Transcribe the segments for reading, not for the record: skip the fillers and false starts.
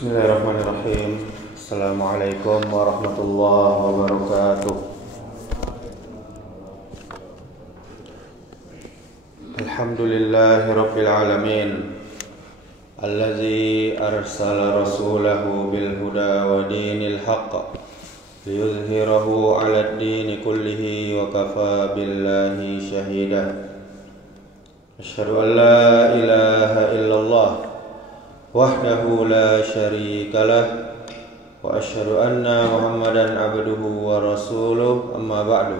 Bismillahirrahmanirrahim. Assalamualaikum warahmatullahi wabarakatuh. Alhamdulillahirabbil alamin. Allazi arsala rasulahu bil huda wa dinil haqq liyuzhirahu 'alad dini kullihi wa kafa billahi shahida. Asyhadu an la ilaha illallah wahdahu la syarikalah wa asyhadu anna Muhammadan abduhu wa rasuluh, amma ba'du.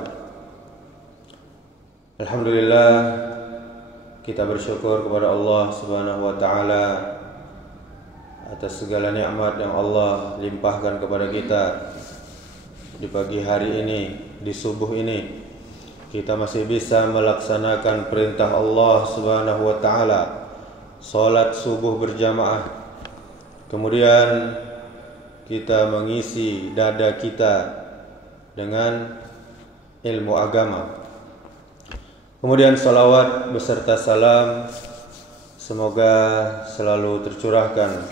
Alhamdulillah, kita bersyukur kepada Allah Subhanahu wa taala atas segala nikmat yang Allah limpahkan kepada kita. Di pagi hari ini, di subuh ini, kita masih bisa melaksanakan perintah Allah Subhanahu wa taala, salat subuh berjamaah. Kemudian kita mengisi dada kita dengan ilmu agama. Kemudian salawat beserta salam semoga selalu tercurahkan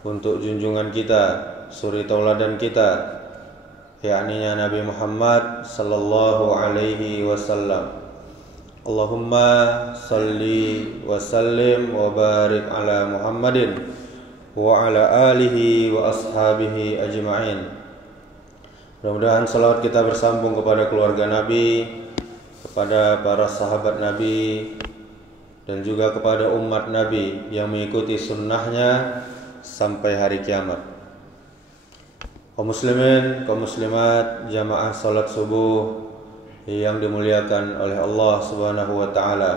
untuk junjungan kita, suri tauladan kita, yakni Nabi Muhammad sallallahu alaihi wasallam. Allahumma salli wa sallim wa barik ala Muhammadin wa ala alihi wa ashabihi ajma'in. Mudah-mudahan salawat kita bersambung kepada keluarga Nabi, kepada para sahabat Nabi, dan juga kepada umat Nabi yang mengikuti sunnahnya sampai hari kiamat. Kaum muslimin, kaum muslimat, jamaah salat subuh yang dimuliakan oleh Allah Subhanahu wa taala.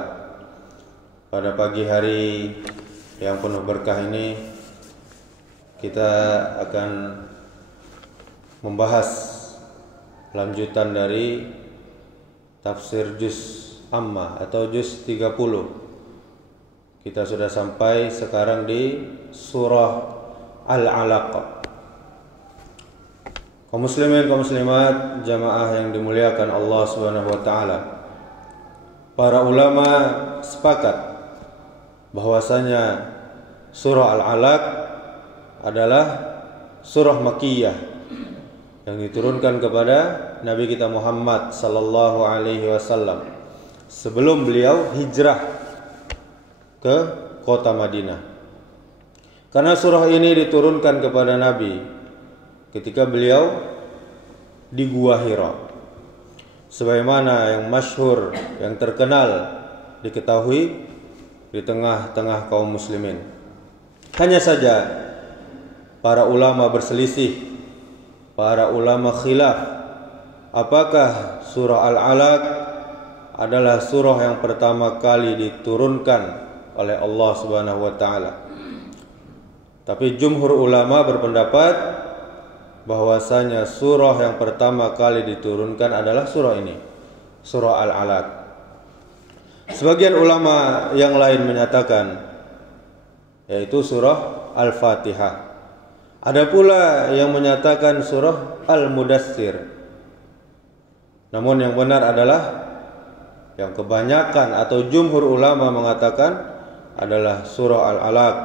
Pada pagi hari yang penuh berkah ini, kita akan membahas lanjutan dari tafsir juz amma atau juz 30. Kita sudah sampai sekarang di surah Al-Alaq. Kaum muslimin, kaum muslimat, jamaah yang dimuliakan Allah Subhanahu wa taala. Para ulama sepakat bahwasanya surah Al-Alaq adalah surah Makkiyah yang diturunkan kepada Nabi kita Muhammad sallallahu alaihi wasallam sebelum beliau hijrah ke kota Madinah. Karena surah ini diturunkan kepada Nabi ketika beliau di Gua Hira, sebagaimana yang masyhur, yang terkenal, diketahui di tengah-tengah kaum muslimin. Hanya saja para ulama berselisih, para ulama khilaf, apakah surah Al-Alaq adalah surah yang pertama kali diturunkan oleh Allah Subhanahu wa taala. Tapi jumhur ulama berpendapat bahwasanya surah yang pertama kali diturunkan adalah surah ini, surah Al-Alaq. Sebagian ulama yang lain menyatakan yaitu surah Al-Fatihah. Ada pula yang menyatakan surah Al-Mudaththir. Namun yang benar adalah yang kebanyakan atau jumhur ulama mengatakan adalah surah Al-Alaq,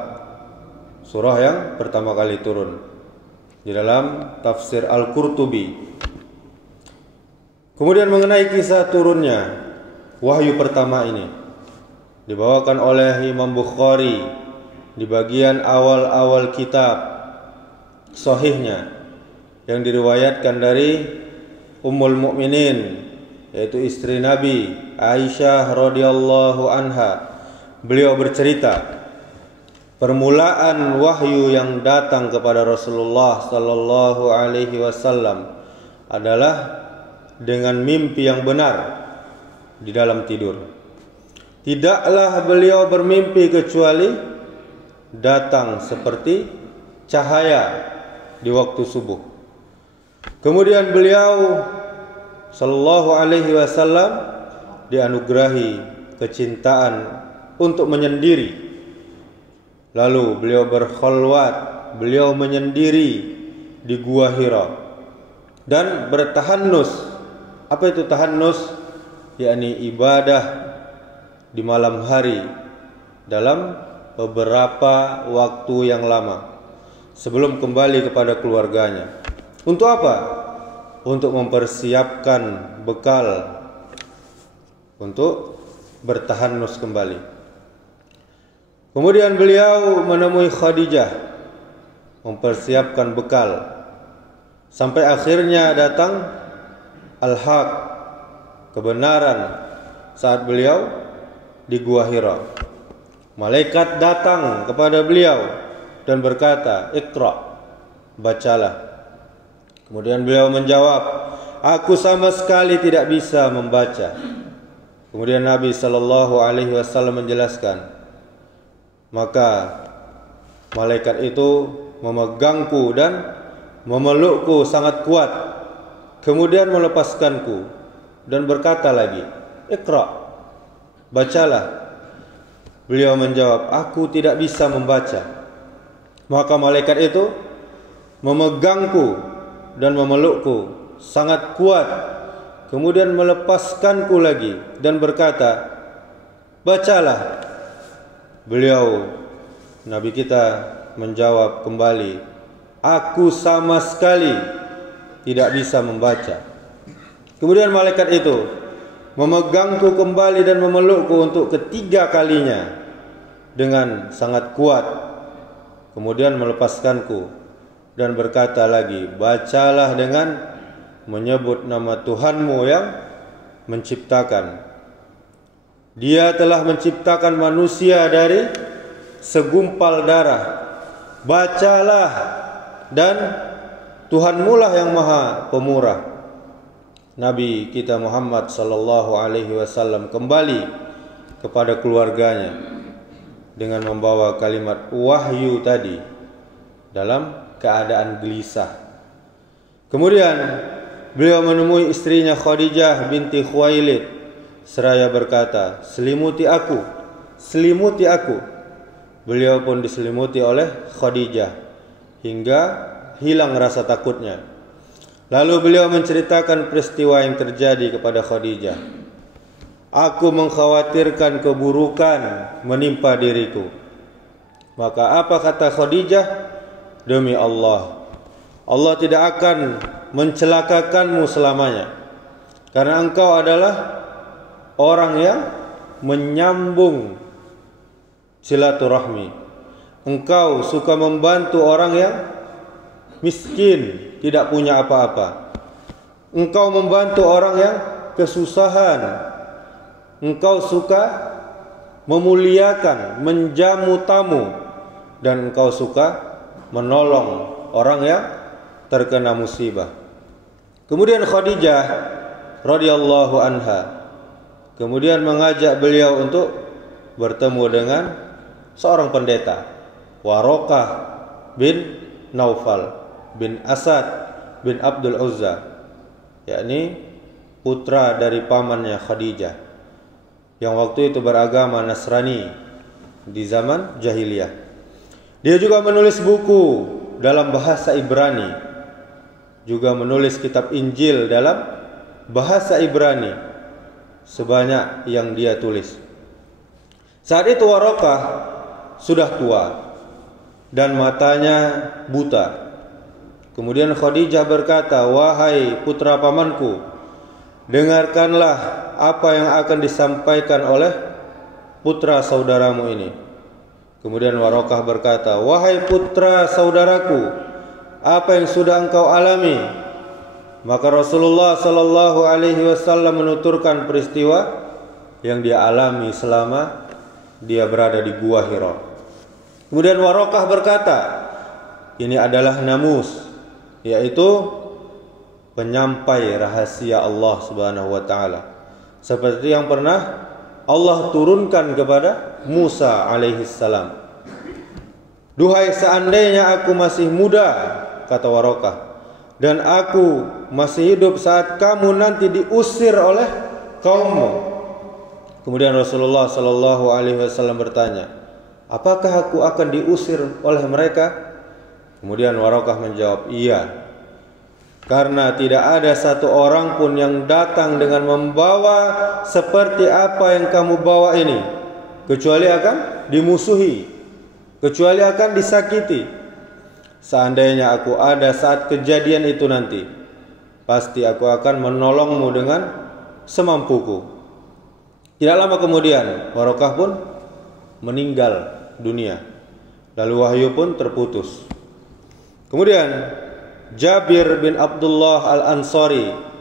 surah yang pertama kali turun di dalam tafsir Al-Qurtubi. Kemudian mengenai kisah turunnya wahyu pertama ini dibawakan oleh Imam Bukhari di bagian awal-awal kitab sahihnya yang diriwayatkan dari Ummul Mukminin, yaitu istri Nabi Aisyah radhiyallahu anha. Beliau bercerita, permulaan wahyu yang datang kepada Rasulullah sallallahu alaihi wasallam adalah dengan mimpi yang benar di dalam tidur. Tidaklah beliau bermimpi kecuali datang seperti cahaya di waktu subuh. Kemudian beliau sallallahu alaihi wasallam dianugerahi kecintaan untuk menyendiri. Lalu beliau berkhalwat, beliau menyendiri di Gua Hira dan bertahannus. Apa itu tahannus? Yakni ibadah di malam hari dalam beberapa waktu yang lama. sebelum kembali kepada keluarganya. Untuk apa? Untuk mempersiapkan bekal untuk bertahanus kembali. Kemudian beliau menemui Khadijah, mempersiapkan bekal, sampai akhirnya datang al-haq, kebenaran, saat beliau di Gua Hira. Malaikat datang kepada beliau dan berkata, "Iqra", bacalah. Kemudian beliau menjawab, "Aku sama sekali tidak bisa membaca." Kemudian Nabi SAW menjelaskan, maka malaikat itu memegangku dan memelukku sangat kuat, kemudian melepaskanku dan berkata lagi, "Iqra", bacalah. Beliau menjawab, "Aku tidak bisa membaca." Maka malaikat itu memegangku dan memelukku sangat kuat, kemudian melepaskanku lagi dan berkata, "Bacalah." Beliau, Nabi kita, menjawab kembali, "Aku sama sekali tidak bisa membaca." Kemudian malaikat itu memegangku kembali dan memelukku untuk ketiga kalinya dengan sangat kuat, kemudian melepaskanku dan berkata lagi, "Bacalah dengan menyebut nama Tuhanmu yang menciptakan. Dia telah menciptakan manusia dari segumpal darah. Bacalah, dan Tuhanmu lah yang maha pemurah." Nabi kita Muhammad SAW kembali kepada keluarganya dengan membawa kalimat wahyu tadi dalam keadaan gelisah. Kemudian beliau menemui istrinya Khadijah binti Khuwailid seraya berkata, "Selimuti aku, selimuti aku." Beliau pun diselimuti oleh Khadijah hingga hilang rasa takutnya. Lalu beliau menceritakan peristiwa yang terjadi kepada Khadijah. "Aku mengkhawatirkan keburukan menimpa diriku." Maka apa kata Khadijah? "Demi Allah, Allah tidak akan mencelakakanmu selamanya, karena engkau adalah orang yang menyambung silaturahmi. Engkau suka membantu orang yang miskin, tidak punya apa-apa. Engkau membantu orang yang kesusahan. Engkau suka memuliakan, menjamu tamu, dan engkau suka menolong orang yang terkena musibah." Kemudian Khadijah radhiyallahu anha kemudian mengajak beliau untuk bertemu dengan seorang pendeta, Waraqah bin Naufal bin Asad bin Abdul Uzza, yakni putra dari pamannya Khadijah, yang waktu itu beragama Nasrani di zaman jahiliyah. Dia juga menulis buku dalam bahasa Ibrani, juga menulis kitab Injil dalam bahasa Ibrani sebanyak yang dia tulis. Saat itu Waraqah sudah tua dan matanya buta. Kemudian Khadijah berkata, "Wahai putra pamanku, dengarkanlah apa yang akan disampaikan oleh putra saudaramu ini." Kemudian Waraqah berkata, "Wahai putra saudaraku, apa yang sudah engkau alami?" Maka Rasulullah SAW menuturkan peristiwa yang dia alami selama dia berada di Gua Hira. Kemudian Waraqah berkata, "Ini adalah namus, yaitu penyampai rahasia Allah Subhanahu wa taala, seperti yang pernah Allah turunkan kepada Musa alaihissalam." "Duhai seandainya aku masih muda," kata Waraqah, "dan aku masih hidup saat kamu nanti diusir oleh kaummu." Kemudian Rasulullah SAW bertanya, "Apakah aku akan diusir oleh mereka?" Kemudian Waraqah menjawab, "Iya, karena tidak ada satu orang pun yang datang dengan membawa seperti apa yang kamu bawa ini, kecuali akan dimusuhi, kecuali akan disakiti. seandainya aku ada saat kejadian itu nanti, pasti aku akan menolongmu dengan semampuku. Tidak lama kemudian Waraqah pun meninggal dunia, lalu wahyu pun terputus. Kemudian Jabir bin Abdullah Al-Ansari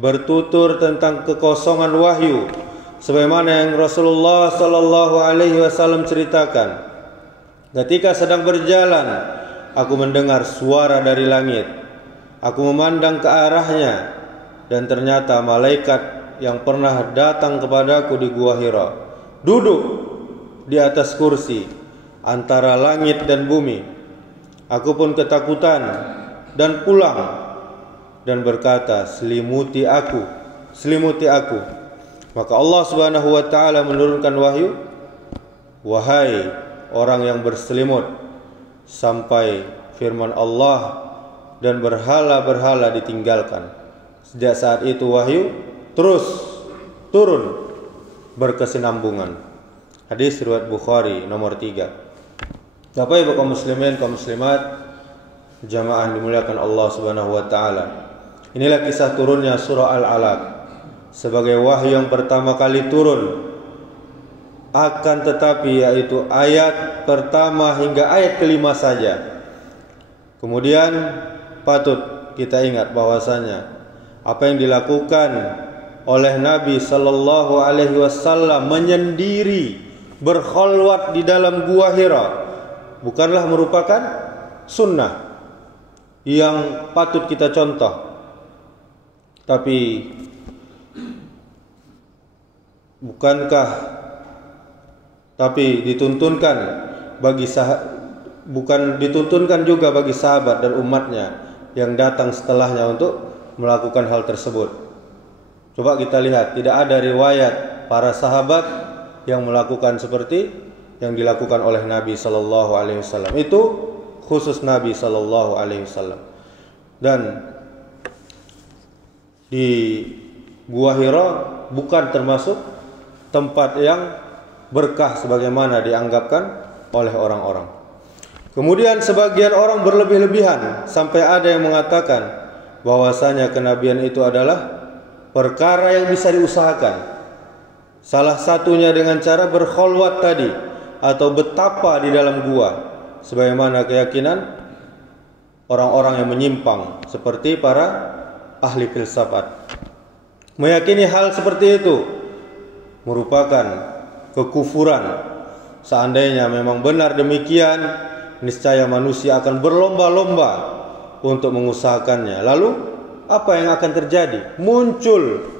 bertutur tentang kekosongan wahyu sebagaimana yang Rasulullah sallallahu alaihi wasallam ceritakan. Ketika sedang berjalan, aku mendengar suara dari langit. Aku memandang ke arahnya, dan ternyata malaikat yang pernah datang kepadaku di Gua Hira duduk di atas kursi antara langit dan bumi. Aku pun ketakutan dan pulang dan berkata, selimuti aku. Maka Allah Subhanahu wa taala menurunkan wahyu, wahai orang yang berselimut, sampai firman Allah, dan berhala-berhala ditinggalkan. Sejak saat itu wahyu terus turun berkesinambungan. Hadis riwayat Bukhari nomor 3. Bapak Ibu kaum muslimin, kaum muslimat, jamaah yang dimuliakan Allah Subhanahu wa taala. Inilah kisah turunnya surah Al-Alaq sebagai wahyu yang pertama kali turun. Akan tetapi yaitu ayat pertama hingga ayat kelima saja. Kemudian patut kita ingat bahwasanya apa yang dilakukan oleh Nabi sallallahu alaihi wasallam menyendiri berkhalwat di dalam Gua Hira bukanlah merupakan sunnah yang patut kita contoh. Tapi dituntunkan juga bagi sahabat dan umatnya yang datang setelahnya untuk melakukan hal tersebut. Coba kita lihat, tidak ada riwayat para sahabat yang melakukan seperti yang dilakukan oleh Nabi sallallahu alaihi wasallam. Itu khusus Nabi sallallahu alaihi wasallam. Dan di Gua Hira bukan termasuk tempat yang berkah sebagaimana dianggapkan oleh orang-orang. Kemudian sebagian orang berlebih-lebihan sampai ada yang mengatakan bahwasanya kenabian itu adalah perkara yang bisa diusahakan. Salah satunya dengan cara berkhalwat tadi atau betapa di dalam gua, sebagaimana keyakinan orang-orang yang menyimpang seperti para ahli filsafat. Meyakini hal seperti itu merupakan kekufuran. Seandainya memang benar demikian, niscaya manusia akan berlomba-lomba untuk mengusahakannya. Lalu apa yang akan terjadi? Muncul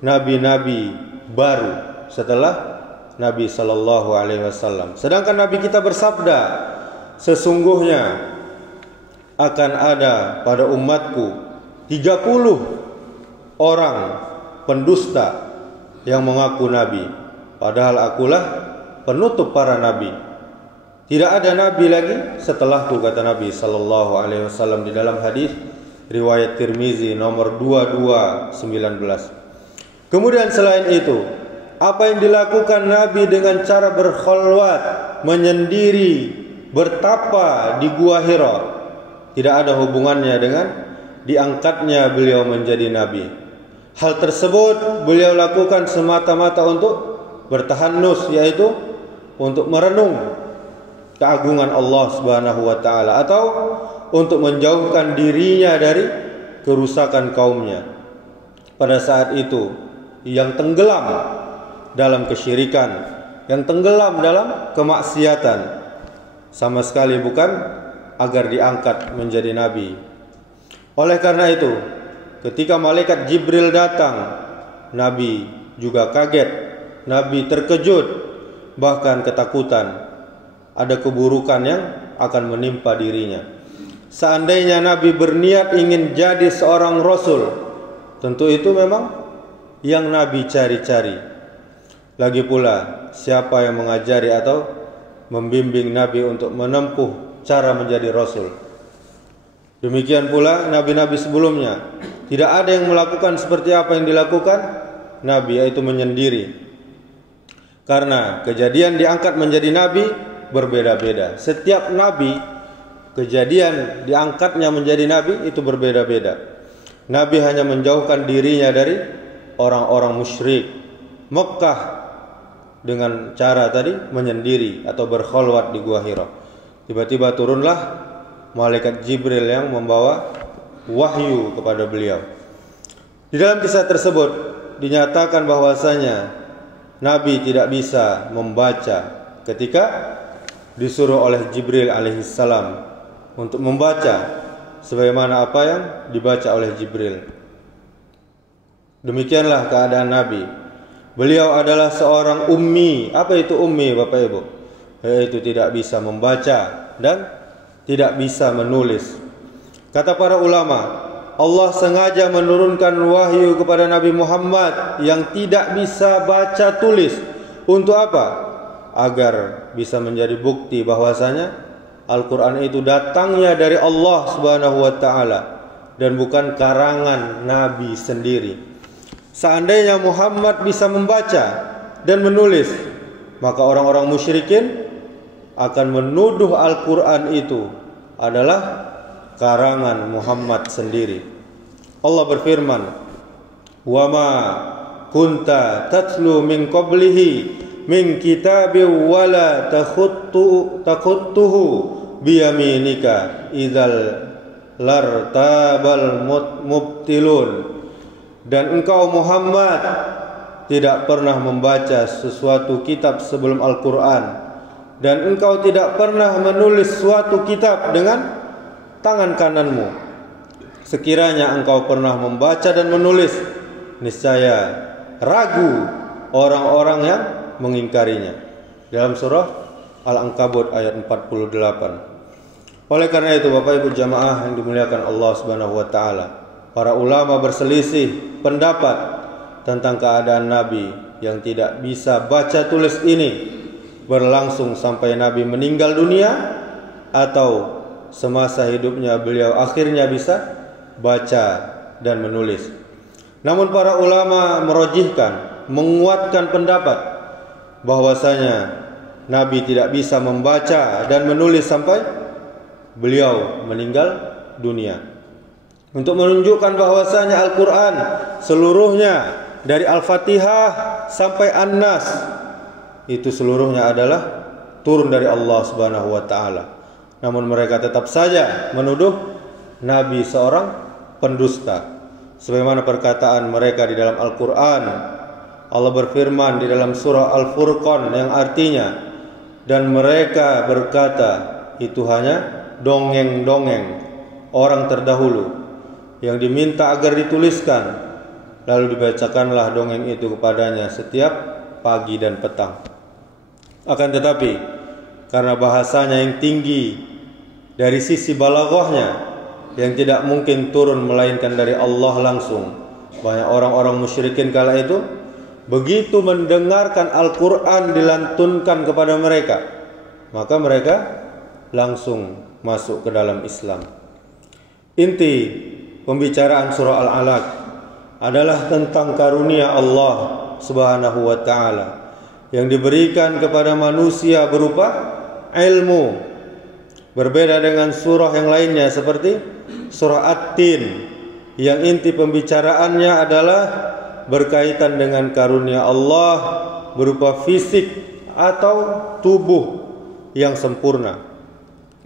nabi-nabi baru setelah Nabi sallallahu alaihi wasallam. Sedangkan Nabi kita bersabda, sesungguhnya akan ada pada umatku 30 orang pendusta yang mengaku nabi, padahal akulah penutup para nabi. Tidak ada nabi lagi setelahku, kata Nabi sallallahu alaihi wasallam di dalam hadis riwayat Tirmizi nomor 2219. Kemudian selain itu, apa yang dilakukan Nabi dengan cara berkhalwat, menyendiri, bertapa di Gua Hira tidak ada hubungannya dengan diangkatnya beliau menjadi nabi. Hal tersebut beliau lakukan semata-mata untuk bertahannus, yaitu untuk merenung keagungan Allah Subhanahu wa taala, atau untuk menjauhkan dirinya dari kerusakan kaumnya. Pada saat itu yang tenggelam dalam kesyirikan, yang tenggelam dalam kemaksiatan, sama sekali bukan agar diangkat menjadi nabi. Oleh karena itu, ketika malaikat Jibril datang, Nabi juga kaget, Nabi terkejut, bahkan ketakutan. Ada keburukan yang akan menimpa dirinya. Seandainya Nabi berniat ingin jadi seorang Rasul, tentu itu memang yang Nabi cari-cari. Lagi pula, siapa yang mengajari atau membimbing Nabi untuk menempuh cara menjadi Rasul? Demikian pula nabi-nabi sebelumnya, tidak ada yang melakukan seperti apa yang dilakukan Nabi, yaitu menyendiri. Karena kejadian diangkat menjadi nabi berbeda-beda. Setiap nabi kejadian diangkatnya menjadi nabi itu berbeda-beda. Nabi hanya menjauhkan dirinya dari orang-orang musyrik Mekah dengan cara tadi menyendiri atau berkhalwat di Gua Hira. Tiba-tiba turunlah malaikat Jibril yang membawa wahyu kepada beliau. Di dalam kisah tersebut dinyatakan bahwasanya Nabi tidak bisa membaca ketika disuruh oleh Jibril alaihissalam untuk membaca sebagaimana apa yang dibaca oleh Jibril. Demikianlah keadaan Nabi. Beliau adalah seorang ummi. Apa itu ummi, Bapak Ibu? Yaitu tidak bisa membaca dan tidak bisa menulis. Kata para ulama, Allah sengaja menurunkan wahyu kepada Nabi Muhammad yang tidak bisa baca tulis. Untuk apa? Agar bisa menjadi bukti bahwasanya Al-Quran itu datangnya dari Allah Subhanahu wa ta'ala dan bukan karangan Nabi sendiri. Seandainya Muhammad bisa membaca dan menulis, maka orang-orang musyrikin akan menuduh Al-Quran itu adalah karangan Muhammad sendiri. Allah berfirman, "Wa ma kunta tatlu min qablihi min kitabin wala takhutuhu biyaminika idzal lartabal mubtilun." Dan engkau Muhammad tidak pernah membaca sesuatu kitab sebelum Al-Quran, dan engkau tidak pernah menulis suatu kitab dengan tangan kananmu. Sekiranya engkau pernah membaca dan menulis, niscaya ragu orang-orang yang mengingkarinya. Dalam surah Al-Ankabut ayat 48. Oleh karena itu Bapak Ibu jamaah yang dimuliakan Allah Subhanahu wa taala, para ulama berselisih pendapat tentang keadaan Nabi yang tidak bisa baca tulis ini berlangsung sampai Nabi meninggal dunia atau semasa hidupnya beliau akhirnya bisa baca dan menulis. Namun para ulama merojihkan, menguatkan pendapat bahwasanya Nabi tidak bisa membaca dan menulis sampai beliau meninggal dunia. Untuk menunjukkan bahwasanya Al-Quran seluruhnya dari Al-Fatihah sampai An-Nas itu seluruhnya adalah turun dari Allah Subhanahu wa taala. Namun mereka tetap saja menuduh Nabi seorang pendusta. Sebagaimana perkataan mereka di dalam Al-Quran, Allah berfirman di dalam surah Al-Furqan yang artinya, dan mereka berkata itu hanya dongeng-dongeng orang terdahulu yang diminta agar dituliskan, lalu dibacakanlah dongeng itu kepadanya setiap pagi dan petang. Akan tetapi karena bahasanya yang tinggi dari sisi balaghahnya yang tidak mungkin turun melainkan dari Allah langsung, banyak orang-orang musyrikin kala itu begitu mendengarkan Al-Quran dilantunkan kepada mereka, maka mereka langsung masuk ke dalam Islam. Inti pembicaraan surah Al-Alaq adalah tentang karunia Allah Subhanahu wa taala yang diberikan kepada manusia berupa ilmu. Berbeda dengan surah yang lainnya seperti surah At-Tin yang inti pembicaraannya adalah berkaitan dengan karunia Allah berupa fisik atau tubuh yang sempurna.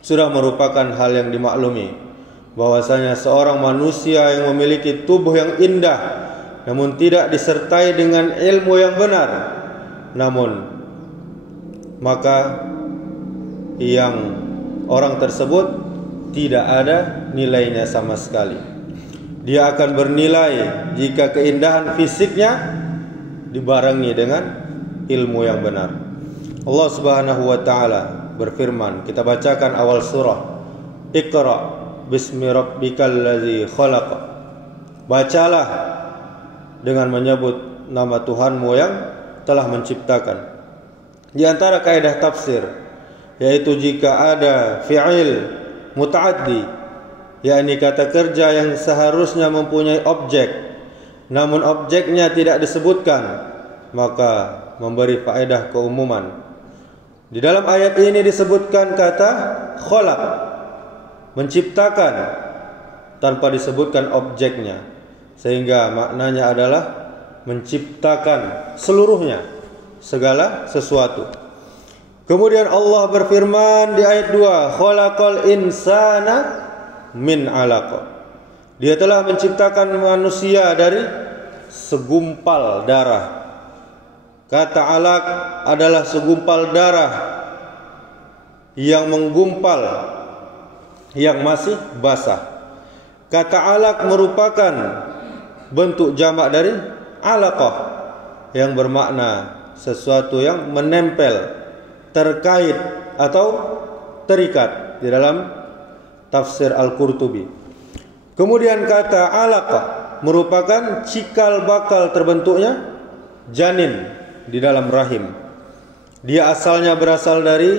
Sudah merupakan hal yang dimaklumi bahwasanya seorang manusia yang memiliki tubuh yang indah namun tidak disertai dengan ilmu yang benar, namun maka yang orang tersebut tidak ada nilainya sama sekali. Dia akan bernilai jika keindahan fisiknya dibarengi dengan ilmu yang benar. Allah Subhanahu wa taala berfirman, kita bacakan awal surah, Iqra bismi rabbikal ladzi khalaq. Bacalah dengan menyebut nama Tuhanmu yang telah menciptakan. Di antara kaidah tafsir yaitu jika ada fi'il muta'addi, yakni kata kerja yang seharusnya mempunyai objek namun objeknya tidak disebutkan, maka memberi faedah keumuman. Di dalam ayat ini disebutkan kata khalaq, menciptakan tanpa disebutkan objeknya, sehingga maknanya adalah menciptakan seluruhnya, segala sesuatu. Kemudian Allah berfirman di ayat 2, khalaqal insana min 'alaq. Dia telah menciptakan manusia dari segumpal darah. Kata alaq adalah segumpal darah yang menggumpal, yang masih basah. Kata alaq merupakan bentuk jamak dari alaqah, yang bermakna sesuatu yang menempel, terkait atau terikat di dalam tafsir Al-Qurtubi. Kemudian kata alaqah merupakan cikal bakal terbentuknya janin di dalam rahim. Dia asalnya berasal dari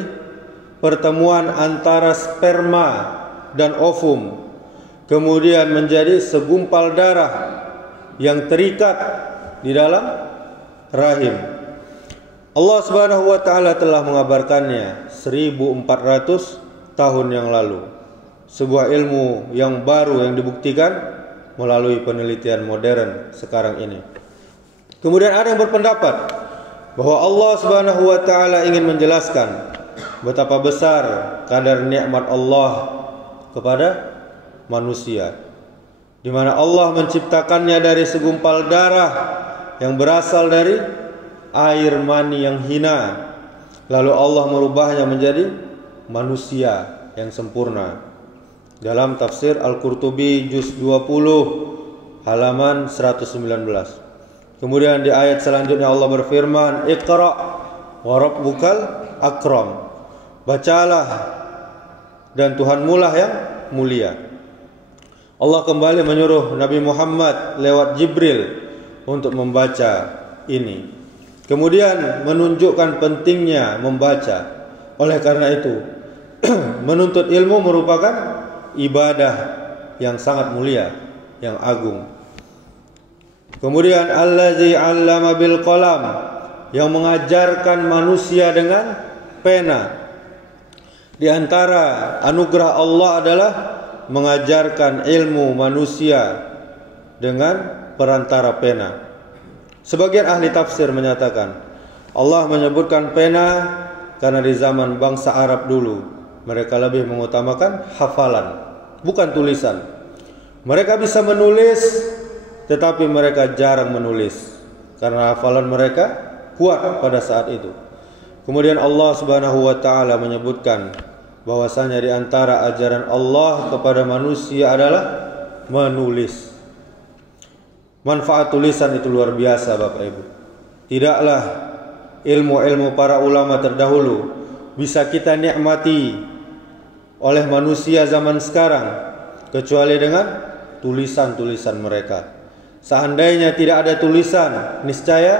pertemuan antara sperma dan ovum, kemudian menjadi segumpal darah yang terikat di dalam rahim. Allah Subhanahu wa taala telah mengabarkannya 1400 tahun yang lalu. Sebuah ilmu yang baru yang dibuktikan melalui penelitian modern sekarang ini. Kemudian ada yang berpendapat bahwa Allah Subhanahu wa taala ingin menjelaskan betapa besar kadar nikmat Allah kepada manusia, di mana Allah menciptakannya dari segumpal darah yang berasal dari air mani yang hina, lalu Allah merubahnya menjadi manusia yang sempurna. Dalam tafsir Al-Qurtubi juz 20 halaman 119. Kemudian di ayat selanjutnya Allah berfirman, Iqra wa rabbukal akram. Bacalah dan Tuhanmu lah yang mulia. Allah kembali menyuruh Nabi Muhammad lewat Jibril untuk membaca ini. Kemudian menunjukkan pentingnya membaca. Oleh karena itu, menuntut ilmu merupakan ibadah yang sangat mulia, yang agung. Kemudian allazi 'allama bil qalam, yang mengajarkan manusia dengan pena. Di antara anugerah Allah adalah mengajarkan ilmu manusia dengan perantara pena. Sebagian ahli tafsir menyatakan Allah menyebutkan pena karena di zaman bangsa Arab dulu mereka lebih mengutamakan hafalan, bukan tulisan. Mereka bisa menulis, tetapi mereka jarang menulis karena hafalan mereka kuat pada saat itu. Kemudian Allah Subhanahu wa taala menyebutkan bahwasanya di antara ajaran Allah kepada manusia adalah menulis. Manfaat tulisan itu luar biasa, Bapak Ibu. Tidaklah ilmu-ilmu para ulama terdahulu bisa kita nikmati oleh manusia zaman sekarang kecuali dengan tulisan-tulisan mereka. Seandainya tidak ada tulisan, niscaya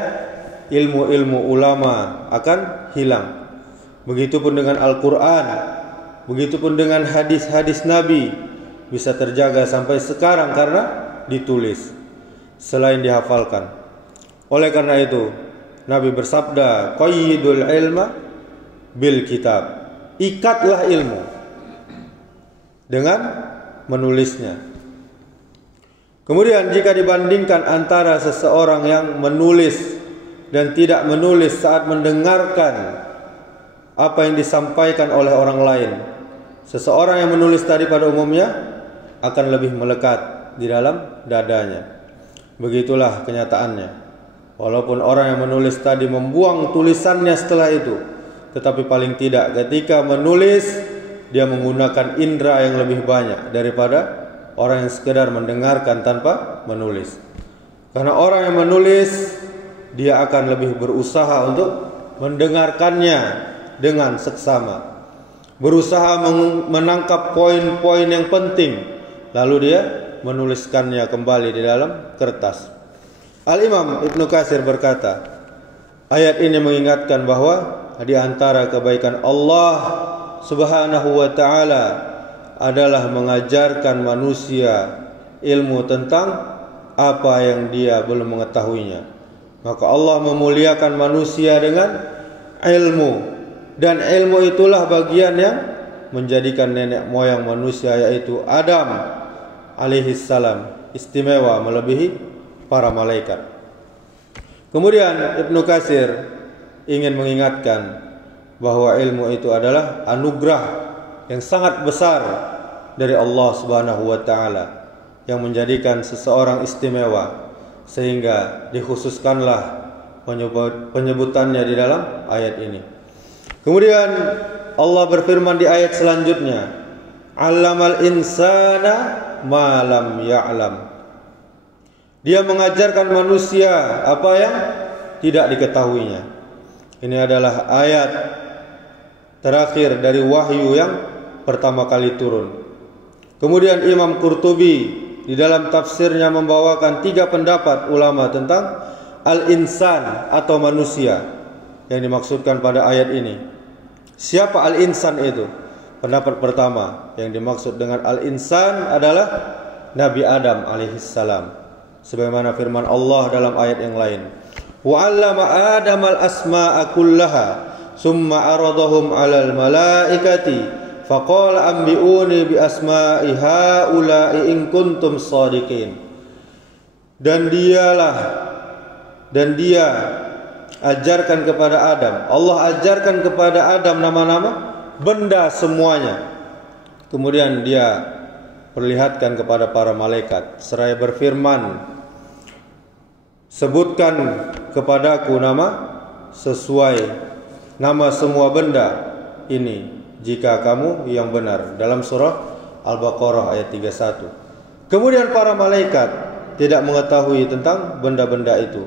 ilmu-ilmu ulama akan hilang. Begitupun dengan Al-Quran, begitupun dengan hadis-hadis Nabi bisa terjaga sampai sekarang karena ditulis selain dihafalkan. Oleh karena itu Nabi bersabda, qayyidul ilma bil kitab. Ikatlah ilmu dengan menulisnya. Kemudian jika dibandingkan antara seseorang yang menulis dan tidak menulis saat mendengarkan apa yang disampaikan oleh orang lain, seseorang yang menulis tadi pada umumnya akan lebih melekat di dalam dadanya. Begitulah kenyataannya. Walaupun orang yang menulis tadi membuang tulisannya setelah itu, tetapi paling tidak ketika menulis dia menggunakan indera yang lebih banyak daripada orang yang sekedar mendengarkan tanpa menulis. Karena orang yang menulis dia akan lebih berusaha untuk mendengarkannya dengan seksama, berusaha menangkap poin-poin yang penting, lalu dia menuliskannya kembali di dalam kertas. Al-Imam Ibnu Katsir berkata, ayat ini mengingatkan bahwa di antara kebaikan Allah Subhanahu wa taala adalah mengajarkan manusia ilmu tentang apa yang dia belum mengetahuinya. Maka Allah memuliakan manusia dengan ilmu, dan ilmu itulah bagian yang menjadikan nenek moyang manusia yaitu Adam alaihissalam istimewa melebihi para malaikat. Kemudian Ibnu Katsir ingin mengingatkan bahwa ilmu itu adalah anugerah yang sangat besar dari Allah Subhanahu wa taala yang menjadikan seseorang istimewa, sehingga dikhususkanlah penyebutannya di dalam ayat ini. Kemudian Allah berfirman di ayat selanjutnya, "'Allamal insana ma lam ya'lam." Dia mengajarkan manusia apa yang tidak diketahuinya. Ini adalah ayat terakhir dari wahyu yang pertama kali turun. Kemudian Imam Qurtubi di dalam tafsirnya membawakan 3 pendapat ulama tentang al-insan atau manusia yang dimaksudkan pada ayat ini. Siapa al-insan itu? Pendapat pertama yang dimaksud dengan al-insan adalah Nabi Adam alaihissalam, sebagaimana firman Allah dalam ayat yang lain, wa 'allama Adam al-asma'a kullaha summa aradahum 'alal malaikati faqala ambi'uni bi asma'i haula'i in kuntum shadiqin. Dan dia ajarkan kepada Adam, Allah ajarkan kepada Adam nama-nama benda semuanya. Kemudian dia perlihatkan kepada para malaikat seraya berfirman, sebutkan kepadaku nama sesuai nama semua benda ini jika kamu yang benar, dalam surah Al-Baqarah ayat 31. Kemudian para malaikat tidak mengetahui tentang benda-benda itu,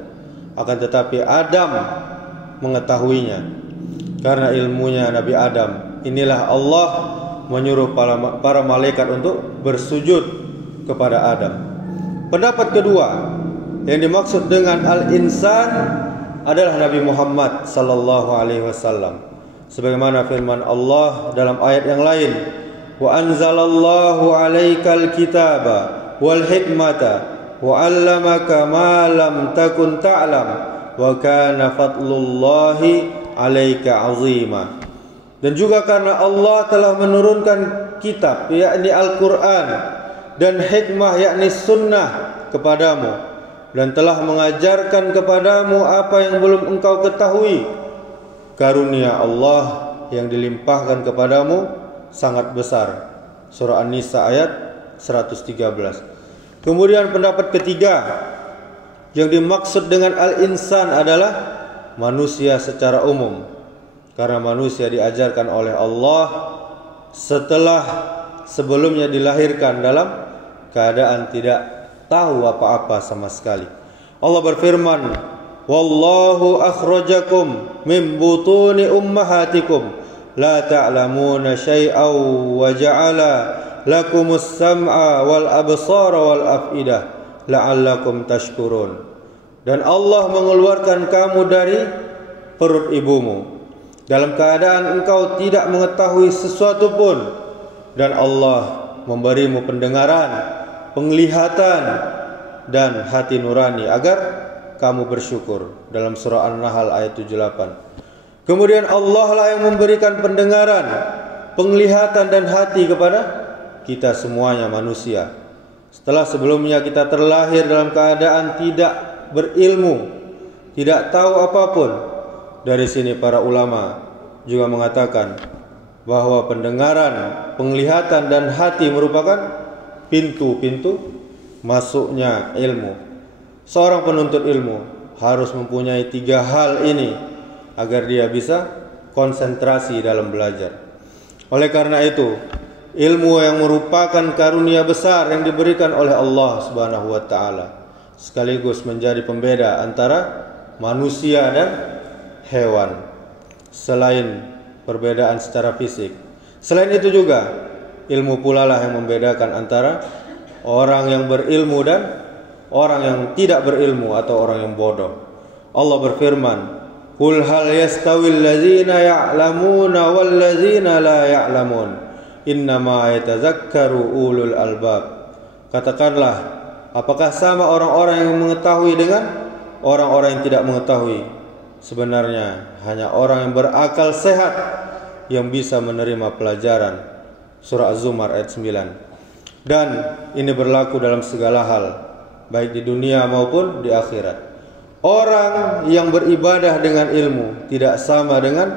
akan tetapi Adam mengetahuinya karena ilmunya Nabi Adam. Inilah Allah menyuruh para malaikat untuk bersujud kepada Adam. Pendapat kedua yang dimaksud dengan al-insan adalah Nabi Muhammad sallallahu alaihi wasallam, sebagaimana firman Allah dalam ayat yang lain, wa anzalallahu 'alaikal kitaba wal hikmata wa 'allamaka ma lam takun ta'lam wa kana fadlullahi 'alaika 'azima. Dan juga karena Allah telah menurunkan kitab yakni Al-Qur'an dan hikmah yakni sunnah kepadamu, dan telah mengajarkan kepadamu apa yang belum engkau ketahui. Karunia Allah yang dilimpahkan kepadamu sangat besar. Surah An-Nisa ayat 113. Kemudian pendapat ketiga yang dimaksud dengan al-insan adalah manusia secara umum, karena manusia diajarkan oleh Allah setelah sebelumnya dilahirkan dalam keadaan tidak tahu apa-apa sama sekali. Allah berfirman, wallahu akhrajakum min butuni ummahatikum la ta'lamuna syai'aw wa ja'ala lakumus sam'a wal absara wal af'idah la'allakum tashkurun. Dan Allah mengeluarkan kamu dari perut ibumu dalam keadaan engkau tidak mengetahui sesuatu pun, dan Allah memberimu pendengaran, penglihatan, dan hati nurani agar kamu bersyukur, dalam surah An-Nahl ayat 78. Kemudian Allah lah yang memberikan pendengaran, penglihatan, dan hati kepada kita semuanya manusia. Setelah sebelumnya kita terlahir dalam keadaan tidak berilmu, tidak tahu apapun. Dari sini para ulama juga mengatakan bahwa pendengaran, penglihatan, dan hati merupakan pintu-pintu masuknya ilmu. Seorang penuntut ilmu harus mempunyai 3 hal ini agar dia bisa konsentrasi dalam belajar. Oleh karena itu, ilmu yang merupakan karunia besar yang diberikan oleh Allah Subhanahu wa taala, sekaligus menjadi pembeda antara manusia dan hewan, selain perbedaan secara fisik. Selain itu juga ilmu pula lah yang membedakan antara orang yang berilmu dan orang yang tidak berilmu atau orang yang bodoh. Allah berfirman, qul hal yastawil ladzina ya'lamuna wal ladzina la ya'lamun innama yatazakkaru ulul albab. Katakanlah, apakah sama orang-orang yang mengetahui dengan orang-orang yang tidak mengetahui? Sebenarnya hanya orang yang berakal sehat yang bisa menerima pelajaran. Surah Az-Zumar ayat 9. Dan ini berlaku dalam segala hal, baik di dunia maupun di akhirat. Orang yang beribadah dengan ilmu tidak sama dengan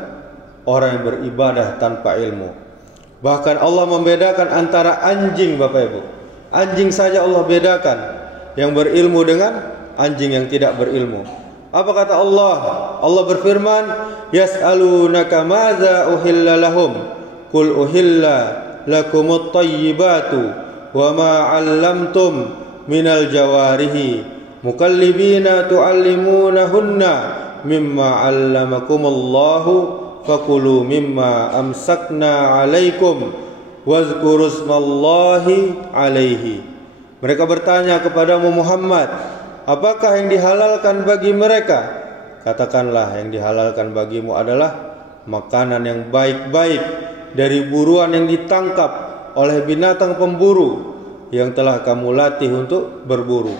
orang yang beribadah tanpa ilmu. Bahkan Allah membedakan antara anjing, Bapak Ibu. Anjing saja Allah bedakan, yang berilmu dengan anjing yang tidak berilmu. Apa kata Allah? Allah berfirman, "Yas'alunaka madza uhilla lahum, qul uhilla lakumut thayyibatu wa ma 'allamtum minal jawarihi mukallibina tu'allimunahunna mimma 'allamakumullahu fakulu mimma amsakna 'alaikum wazkurusmallahi 'alaihi." Mereka bertanya kepadamu Muhammad, apakah yang dihalalkan bagi mereka? Katakanlah, yang dihalalkan bagimu adalah makanan yang baik-baik dari buruan yang ditangkap oleh binatang pemburu yang telah kamu latih untuk berburu,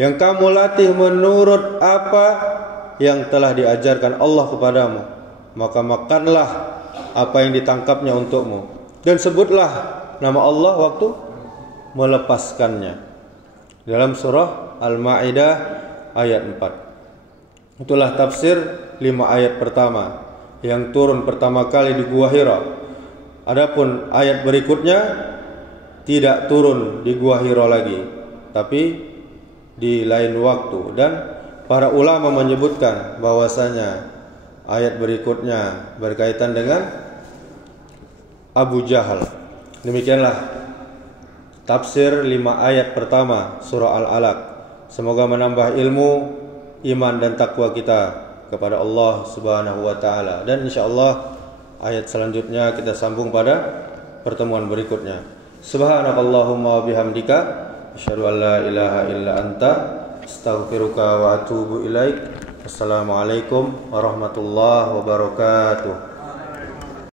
yang kamu latih menurut apa yang telah diajarkan Allah kepadamu. Maka makanlah apa yang ditangkapnya untukmu, dan sebutlah nama Allah waktu melepaskannya. Dalam surah Al-Ma'idah ayat 4. Itulah tafsir 5 ayat pertama yang turun pertama kali di Gua Hira. Adapun ayat berikutnya tidak turun di Gua Hira lagi, tapi di lain waktu. Dan para ulama menyebutkan bahwasanya ayat berikutnya berkaitan dengan Abu Jahal. Demikianlah tafsir 5 ayat pertama surah Al-Alaq. Semoga menambah ilmu, iman dan takwa kita kepada Allah Subhanahu wa taala. Dan insyaallah ayat selanjutnya kita sambung pada pertemuan berikutnya. Subhanakallahumma wa bihamdika asyhadu an la ilaha illa anta astaghfiruka wa atubu ilaik. Assalamualaikum warahmatullahi wabarakatuh.